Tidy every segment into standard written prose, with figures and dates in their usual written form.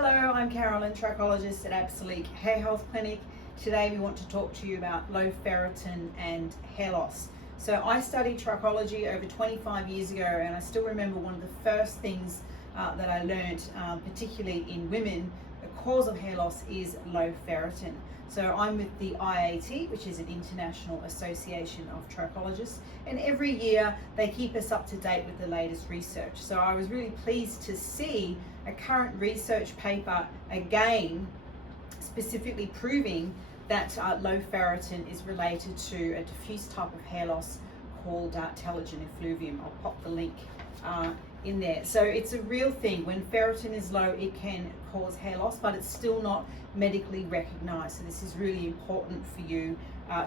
Hello, I'm Carolyn, trichologist at Absolute Hair Health Clinic. Today we want to talk to you about low ferritin and hair loss. So I studied trichology over 25 years ago, and I still remember one of the first things that I learned, particularly in women, the cause of hair loss is low ferritin. So I'm with the IAT, which is an International Association of Trichologists, and every year they keep us up to date with the latest research. So I was really pleased to see a current research paper again specifically proving that low ferritin is related to a diffuse type of hair loss called telogen effluvium. I'll pop the link in there. So it's a real thing. When ferritin is low, it can cause hair loss, but it's still not medically recognized. So this is really important for you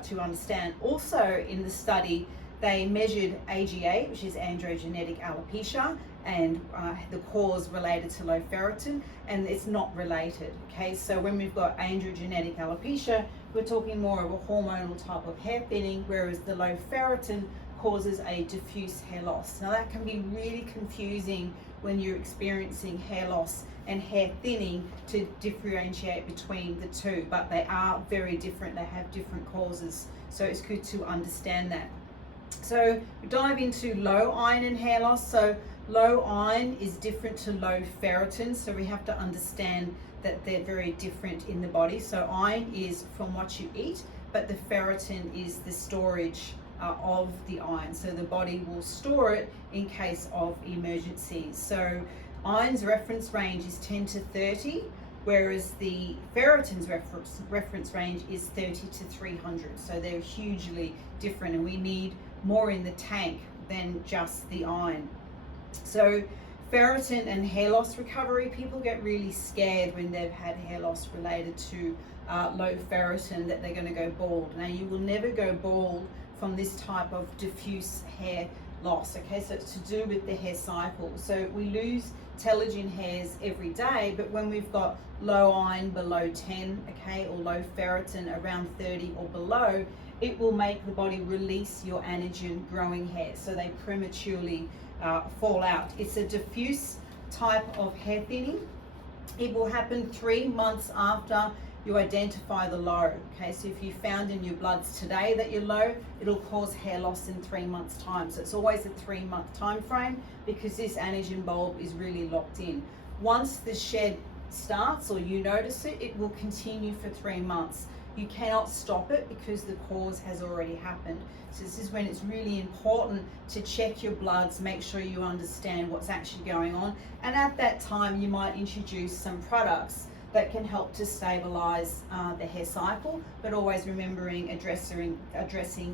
to understand. Also in the study, they measured AGA, which is androgenetic alopecia, and the cause related to low ferritin, and it's not related. Okay, so when we've got androgenetic alopecia, we're talking more of a hormonal type of hair thinning, whereas the low ferritin causes a diffuse hair loss. Now that can be really confusing when you're experiencing hair loss and hair thinning to differentiate between the two, but they are very different. They have different causes, so it's good to understand that. So we dive into low iron and hair loss. So low iron is different to low ferritin, so we have to understand that they're very different in the body. So iron is from what you eat, but the ferritin is the storage of the iron. So the body will store it in case of emergencies. So iron's reference range is 10 to 30, whereas the ferritin's reference range is 30 to 300. So they're hugely different, and we need more in the tank than just the iron. So ferritin and hair loss recovery, people get really scared when they've had hair loss related to low ferritin that they're going to go bald. Now you will never go bald from this type of diffuse hair loss. Okay, so it's to do with the hair cycle. So we lose telogen hairs every day, but when we've got low iron below 10, okay, or low ferritin around 30 or below, it will make the body release your anagen growing hair, so they prematurely fall out. It's a diffuse type of hair thinning. It will happen 3 months after you identify the low. Okay, so if you found in your bloods today that you're low, it'll cause hair loss in 3 months' time. So it's always a 3-month time frame because this anagen bulb is really locked in. Once the shed starts or you notice it, it will continue for 3 months. You cannot stop it because the cause has already happened. So this is when it's really important to check your bloods, make sure you understand what's actually going on. And at that time, you might introduce some products that can help to stabilize the hair cycle, but always remembering addressing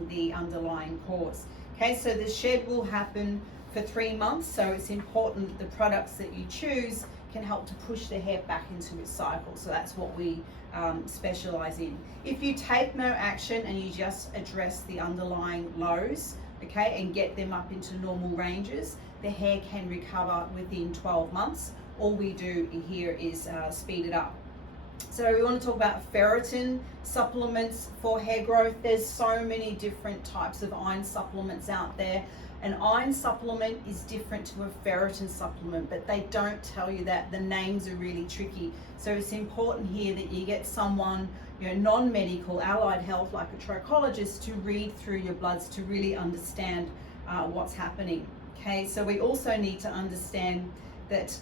the underlying cause. Okay, so the shed will happen for 3 months, so it's important that the products that you choose can help to push the hair back into its cycle. So that's what we specialize in. If you take no action and you just address the underlying lows, okay, and get them up into normal ranges, the hair can recover within 12 months. All we do here is speed it up. So we want to talk about ferritin supplements for hair growth. There's so many different types of iron supplements out there. An iron supplement is different to a ferritin supplement, but they don't tell you that. The names are really tricky. So it's important here that you get someone, non-medical, allied health, like a trichologist, to read through your bloods to really understand what's happening. Okay, so we also need to understand that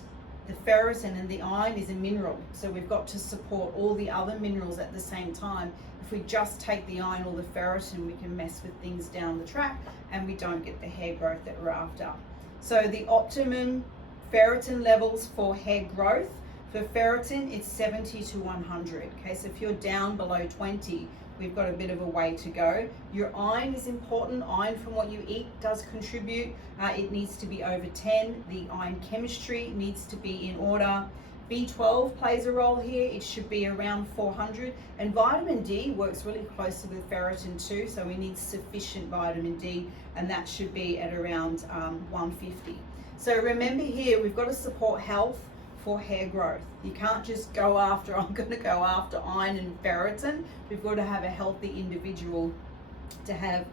the ferritin and the iron is a mineral, so we've got to support all the other minerals at the same time. If we just take the iron or the ferritin, we can mess with things down the track and we don't get the hair growth that we're after. So the optimum ferritin levels for hair growth, for ferritin, it's 70 to 100. Okay, so if you're down below 20, we've got a bit of a way to go. Your iron is important. Iron from what you eat does contribute. It needs to be over 10. The iron chemistry needs to be in order. B12 plays a role here. It should be around 400. And vitamin D works really closely with ferritin too, so we need sufficient vitamin D, and that should be at around 150. So remember here, we've got to support health for hair growth. You can't just go after, I'm going to go after iron and ferritin. We've got to have a healthy individual to have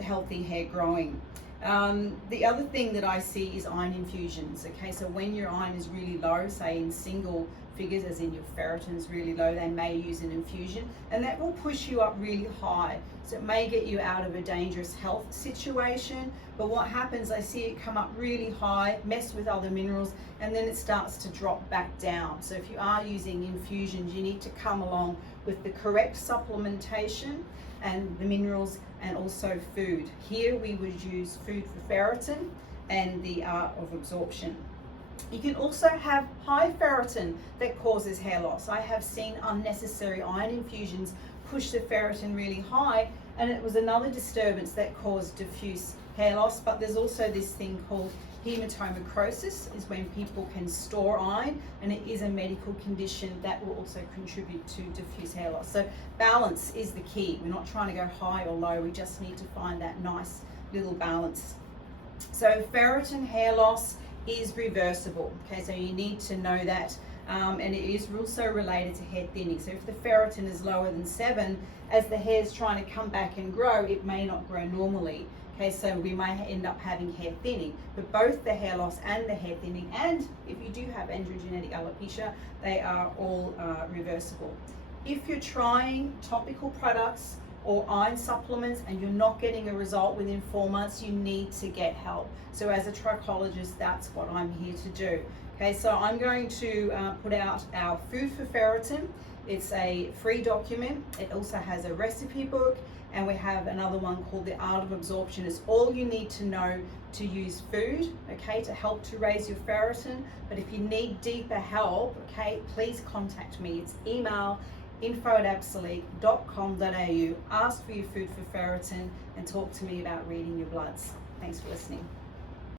healthy hair growing. The other thing that I see is iron infusions. Okay, so when your iron is really low, say in single figures, as in your ferritin is really low, they may use an infusion, and that will push you up really high. So it may get you out of a dangerous health situation, but what happens, I see it come up really high, mess with other minerals, and then it starts to drop back down. So if you are using infusions, you need to come along with the correct supplementation and the minerals and also food. Here we would use food for ferritin and the art of absorption. You can also have high ferritin that causes hair loss. I have seen unnecessary iron infusions push the ferritin really high, and it was another disturbance that caused diffuse hair loss. But there's also this thing called hematomacrosis, is when people can store iron, and it is a medical condition that will also contribute to diffuse hair loss. So balance is the key. We're not trying to go high or low, we just need to find that nice little balance. So ferritin hair loss is reversible, okay, so you need to know that, and it is also related to hair thinning. So if the ferritin is lower than 7, as the hair is trying to come back and grow, it may not grow normally, okay, so we may end up having hair thinning. But both the hair loss and the hair thinning, and if you do have androgenetic alopecia, they are all reversible. If you're trying topical products or iron supplements and you're not getting a result within 4 months, you need to get help. So as a trichologist, that's what I'm here to do. Okay, so I'm going to put out our Food for Ferritin. It's a free document. It also has a recipe book, and we have another one called The Art of Absorption. It's all you need to know to use food, okay, to help to raise your ferritin. But if you need deeper help, okay, please contact me. It's email info@absolique.com.au. Ask for your Food for Ferritin and talk to me about reading your bloods. Thanks for listening.